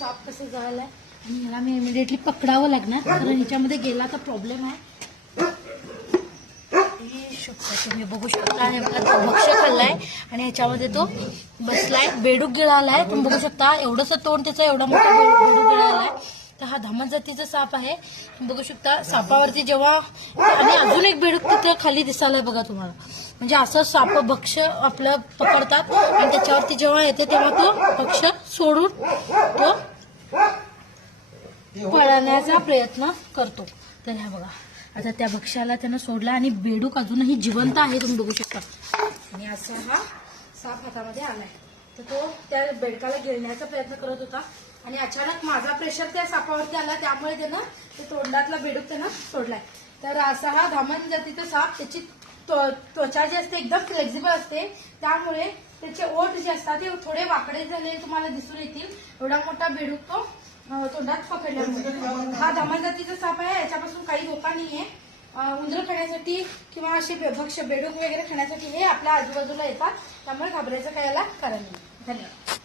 साप कसं जळालाय आणि ह्याला मी इमिडिएटली पकडावं लागणार, कारण ह्याच्यामध्ये गेला तर प्रॉब्लेम आहे. तुम्ही बघू शकता हे बघा, भक्ष खाल्लाय आणि ह्याच्यामध्ये तो बसलाय. बेडूक गिळालाय, तुम्ही बघू शकता. एवढंच तोंड त्याचं, एवढा मोठा बेडूक गिळालाय. तर हा धामण जातीचा साप आहे. तुम्ही बघू शकता सापावरती जेव्हा, आणि अजून एक बेडूक तिथं खाली दिसायलाय बघा तुम्हाला. म्हणजे असं साप भक्ष आपलं पकडतात आणि त्याच्यावरती जेव्हा येते तेव्हा तो भक्ष सोडून तो पळण्याचा प्रयत्न करतो. तर ह्या बघा, आता त्या भक्ष्याला त्यानं सोडला आणि बेडूक अजूनही जिवंत आहे, तुम्ही बघू शकता. आणि असा हा साप हातामध्ये आलाय. तर तो त्या बेडकाला गिळण्याचा प्रयत्न करत होता आणि अचानक माझा प्रेशर त्या सापावरती आला, त्यामुळे त्यानं ते तोंडातला बेडूक त्यानं सोडलाय. तर असा हा धामण जातीचा साप, त्याची त्वचा जी असते एकदम फ्लेक्झिबल असते, त्यामुळे त्याचे ओठ जे असतात ते थोडे वाकडे झालेले तुम्हाला दिसून येतील. एवढा मोठा बेडूक तो तोंडात पकडल्यामुळे. हा धामण जातीचा साप आहे, याच्यापासून काही धोका नाहीये. उंदरं खाण्यासाठी किंवा असे भक्ष्य बेडूक वगैरे खाण्यासाठी हे आपल्या आजूबाजूला येतात, त्यामुळे घाबरायचं काही याला कारण नाही. धन्यवाद.